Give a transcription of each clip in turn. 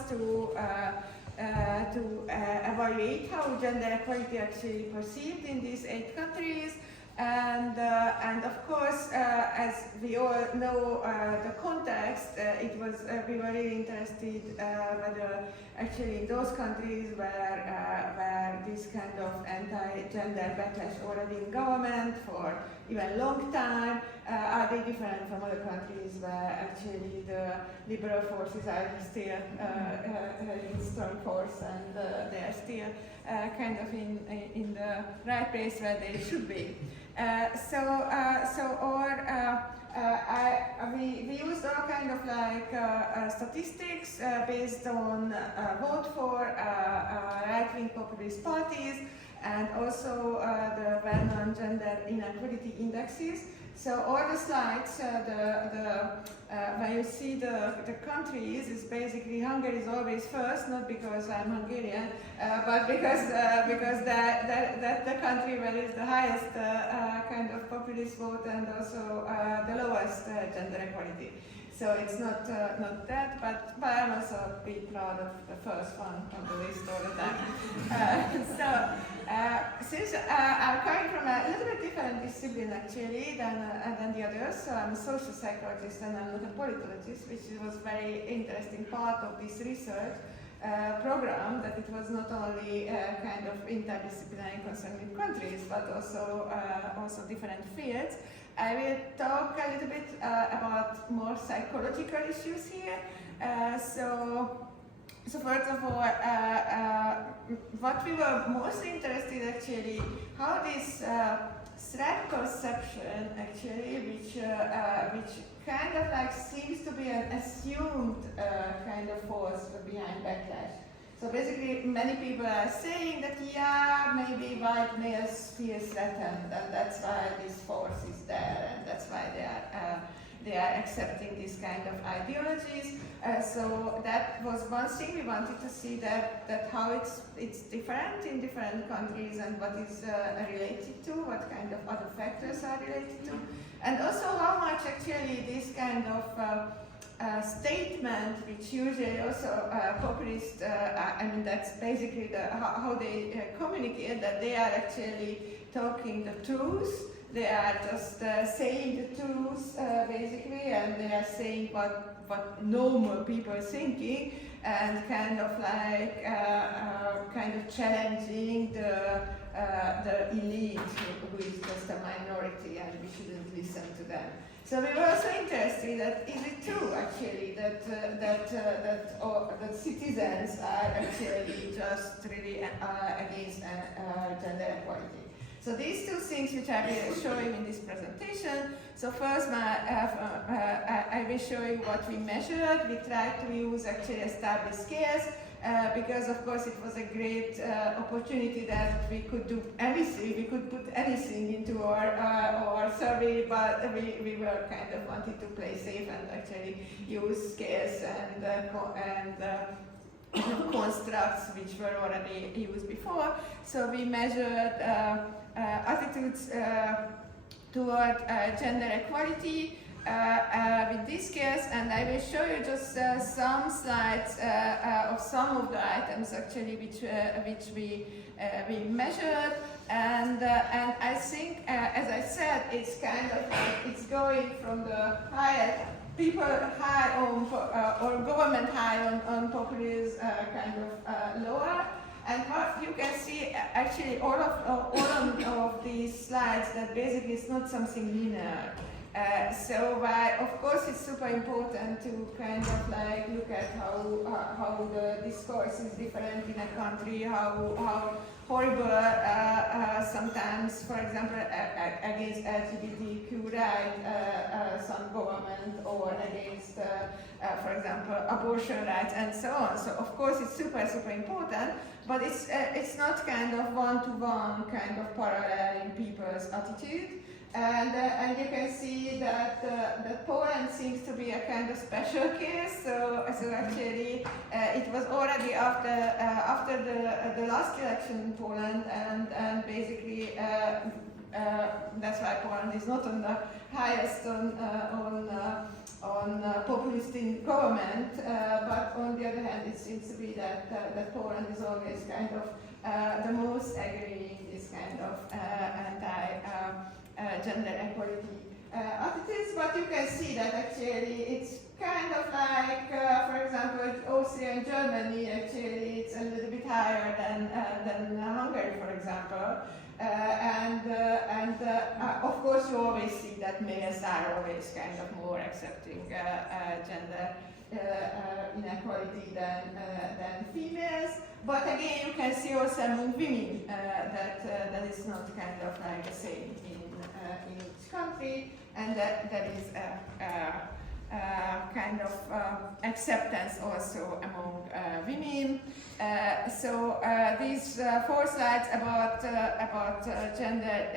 was to evaluate how gender equality actually perceived in these 8 countries. And of course, as we all know the context, we were really interested whether actually in those countries where this kind of anti-gender backlash already in government for even long time, are they different from other countries where actually the liberal forces are still in strong force and they are still kind of in the right place where they should be. We used all kind of like statistics based on vote for right-wing populist parties and also the well-known gender inequality indexes. So all the slides, when you see the countries, is basically Hungary is always first, not because I'm Hungarian, but because that's the country where is the highest kind of populist vote and also the lowest gender equality. So it's not that, but I'm also a bit proud of the first one on the list all the time. Since I'm coming from a little bit different discipline actually than the others, so I'm a social psychologist and I'm not a politologist, which was very interesting part of this research program, that it was not only kind of interdisciplinary concerning countries, but also different fields. I will talk a little bit about more psychological issues here. So first of all, what we were most interested actually, how this threat perception actually, which kind of like seems to be an assumed kind of force behind backlash. So basically, many people are saying that, yeah, maybe white males feel threatened, and that's why this force is there, and that's why they are accepting these kind of ideologies. So that was one thing we wanted to see, that how it's different in different countries and what is related to, what kind of other factors are related to, and also how much actually this kind of statement, which usually also populist, I mean that's basically how they communicate, that they are actually talking the truth, they are just saying the truth basically, and they are saying what normal people are thinking, and kind of like kind of challenging the elite who is just a minority, and we shouldn't listen to them. So we were also interested that is it true actually that citizens are actually just really against gender equality. So these two things which I will show you in this presentation. So first I will show you what we measured. We tried to use actually established scales because of course it was a great opportunity that we could do anything, we could put anything into our survey, but we were kind of wanted to play safe and actually use scales and constructs which were already used before. So we measured attitudes toward gender equality with these scales, and I will show you just some slides of some of the items actually which we measured, and I think as I said, it's kind of it's going from the higher people high on or government high on populism kind of lower. And what you can see actually all of these slides, that basically it's not something linear. So of course it's super important to kind of like look at how the discourse is different in a country, how horrible sometimes, for example, against LGBTQ right, some government, or against, for example, abortion rights and so on. So of course it's super important, but it's not kind of one-to-one kind of parallel in people's attitude. And you can see that Poland seems to be a kind of special case. So actually, it was already after the last election in Poland, and basically that's why Poland is not on the highest on populist in government, but on the other hand, it seems to be that Poland is always kind of the most agreeing this kind of anti-gender equality attitudes. But you can see that actually it's kind of like, for example, Austria and Germany. Actually, it's a little bit higher than Hungary, for example. Of course, you always see that males are always kind of more accepting gender inequality than females. But again, you can see also among women that is not kind of like the same in each country, and that is kind of acceptance also among women. So these 4 slides about gender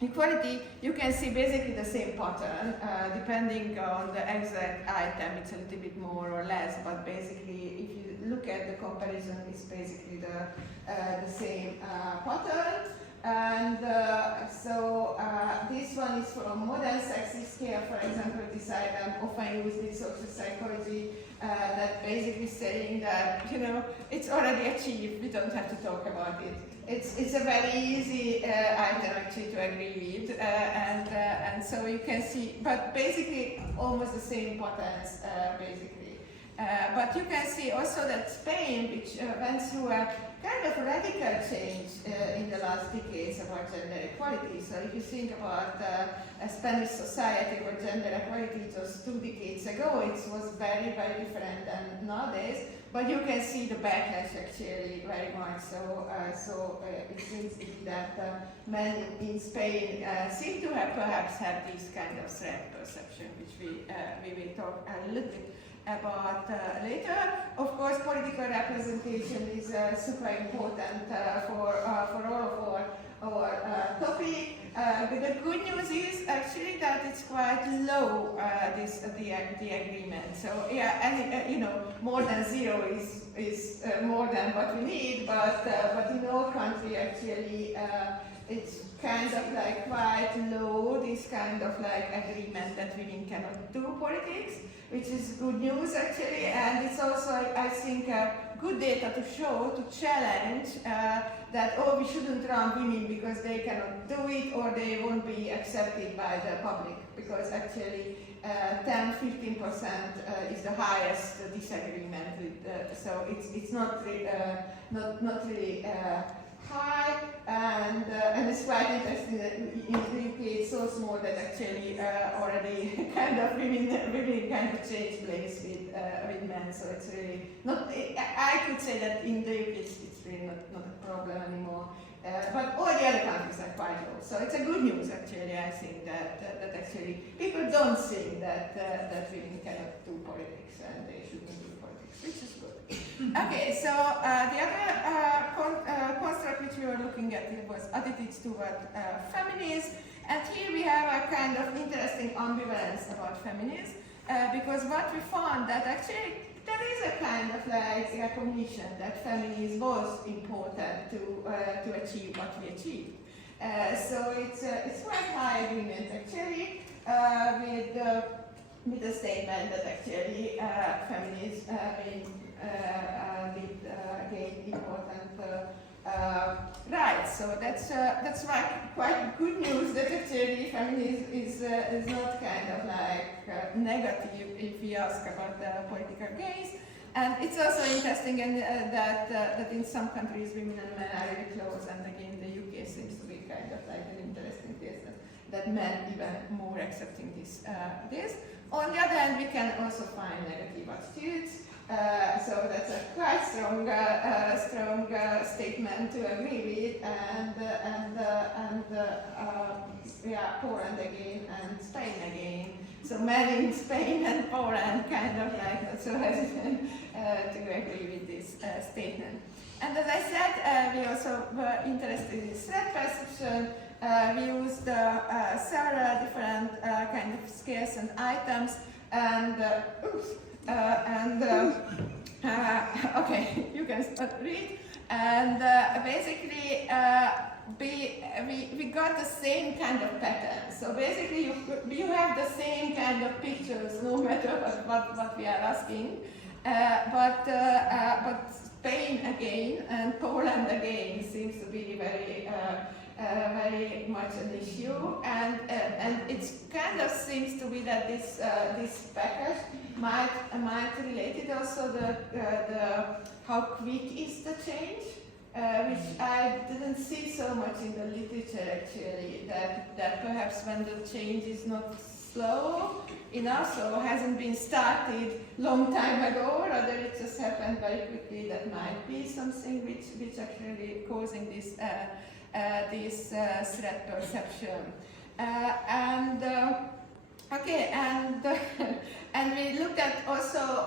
equality, you can see basically the same pattern. Depending on the exact item, it's a little bit more or less, but basically if you look at the comparison, it's basically the same pattern. And so this one is from modern sexist care. For example, this item often used in social psychology, that basically saying that, you know, it's already achieved, we don't have to talk about it. It's a very easy item actually to agree with, and so you can see, but basically almost the same patterns basically. But you can see also that Spain, which went through a kind of radical change in the last decades about gender equality. So if you think about a Spanish society where gender equality just 2 decades ago, it was very, very different than nowadays. But you can see the backlash actually very much. So, it seems to be that men in Spain seem to have perhaps have this kind of threat perception, which we will talk a little bit about later. Of course, political representation is super important for all of our topic. The good news is actually that it's quite low, the agreement. So yeah, and you know, more than 0 is more than what we need. But in our country actually, it's kind of like quite low. This kind of like agreement that women cannot do politics, which is good news actually, and it's also, I think, good data to show, to challenge that, oh, we shouldn't run women because they cannot do it or they won't be accepted by the public, because actually 10-15% is the highest disagreement with, so it's not really high, and it's quite interesting that in the UK it's so small that actually already kind of women kind of change place with men, so it's really not, I could say that in the UK it's really not a problem anymore, but all the other countries are quite low, so it's a good news actually. I think that actually people don't think that women cannot do politics and they shouldn't do politics, which is good. Okay, so the other construct which we were looking at was attitudes toward feminism, and here we have a kind of interesting ambivalence about feminism, because what we found that actually there is a kind of like recognition that feminism was important to achieve what we achieved. So it's quite high agreement actually with the statement that actually feminism did gain important rights. So that's quite good news that actually feminism is not kind of like negative if we ask about the political gains. And it's also interesting that in some countries women and men are really close, and again the UK seems to be kind of like an interesting case that men even more accepting this. On the other hand, we can also find negative attitudes. So that's a quite strong statement to agree with, and Poland again and Spain again. So men in Spain and Poland kind of like not so hesitant to agree with this statement. And as I said, we also were interested in threat perception. We used several different kind of scales and items, and okay, you can read. And basically, we got the same kind of pattern. So basically, you have the same kind of pictures, no matter what we are asking. But Spain again and Poland again seems to be very much an issue, and it kind of seems to be that this package might relate it also the how quick is the change, which I didn't see so much in the literature actually. That perhaps when the change is not slow enough, so hasn't been started long time ago, rather it just happened very quickly. That might be something which actually causing this threat perception. And we looked at also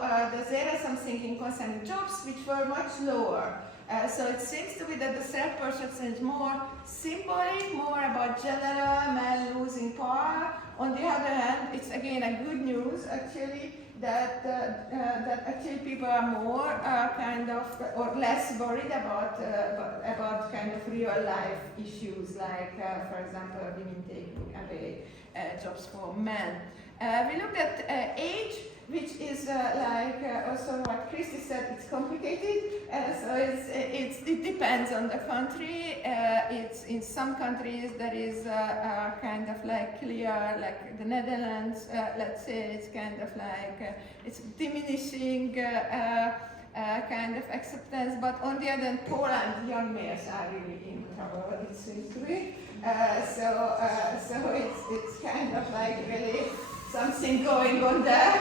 there is some thinking concerning jobs which were much lower. So it seems to be that the self-perception is more symbolic, more about general men losing power. On the other hand, it's again a good news actually that actually people are more kind of or less worried about kind of real life issues like, for example, women taking away jobs for men. We looked at age, which is also what Christy said. It's complicated. So it depends on the country. It's in some countries there is kind of like clear, like the Netherlands. Let's say it's kind of like it's diminishing kind of acceptance. But on the other hand, Poland, young males are really in trouble. It seems to be. So it's kind of like really something going on there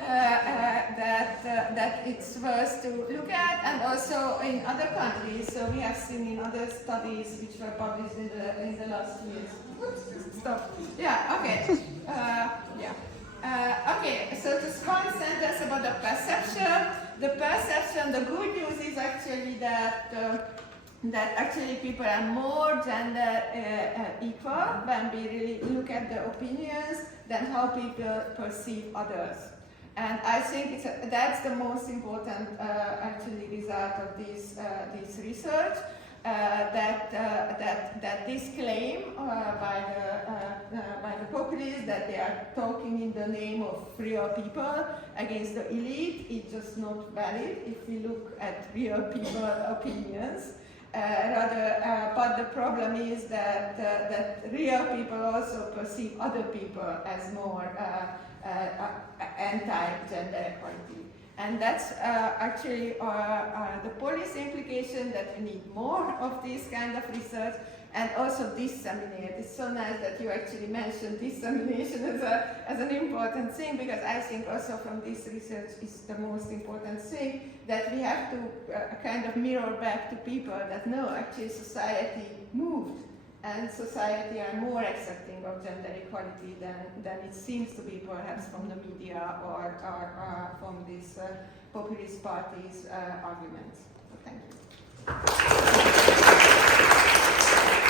that it's worth to look at, and also in other countries. So we have seen in other studies which were published in the last years. Oops, stop. Yeah. Okay. Okay. So just one sentence about the perception. The perception. The good news is actually that actually people are more gender equal when we really look at the opinions than how people perceive others. And I think that's the most important actually result of this research, that this claim by the populists that they are talking in the name of real people against the elite is just not valid if we look at real people opinions. But the problem is that real people also perceive other people as more anti-gender equality. And that's actually the policy implication, that we need more of this kind of research and also disseminate. It's so nice that you actually mentioned dissemination as an important thing, because I think also from this research is the most important thing, that we have to kind of mirror back to people that no, actually society moved, and society are more accepting of gender equality than it seems to be perhaps from the media or from these populist parties' arguments. So thank you.